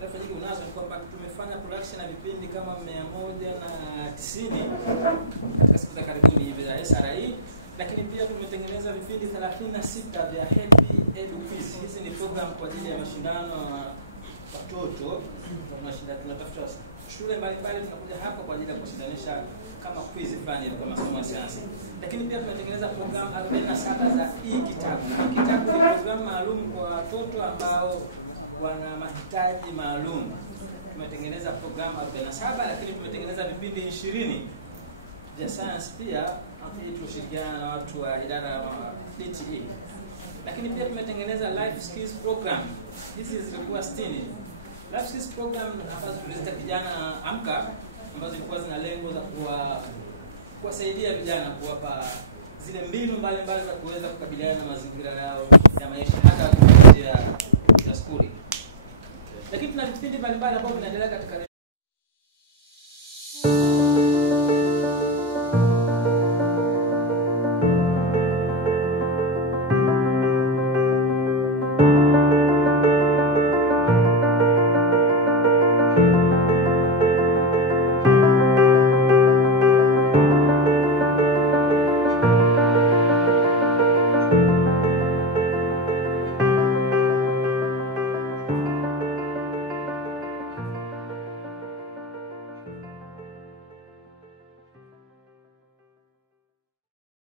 tafanyiki unazo ni kwamba tumefanya production ya vipindi kama 190 katika siku za karibuni hivi za SRI, lakini pia tumetengeneza vipindi 36 vya Happy Edu Quiz. Hizi ni program kwa ajili ya mashindano watoto. Tunatafuta shule mbalimbali, tunakuja hapa kwa ajili ya kushindanisha kama quiz fulani kwa masomo ya sayansi. Lakini pia tumetengeneza program 47 za kitabu. Kitabu ni program maalum kwa watoto ambao wana mahitaji maalum. Tumetengeneza program 47, lakini tumetengeneza vipindi 20 vya science pia ili tushirikiana na watu wa idara ya DTE. Lakini pia tumetengeneza life skills program. Hizi zilikuwa 60. Life skills program ambazo tulizita vijana amka, ambazo zilikuwa zina lengo za kuwasaidia vijana, kuwapa zile mbinu mbalimbali za kuweza kukabiliana na mazingira yao ya maisha hata nje ya skuli. Lakini tuna vipindi mbalimbali ambavyo vinaendelea katika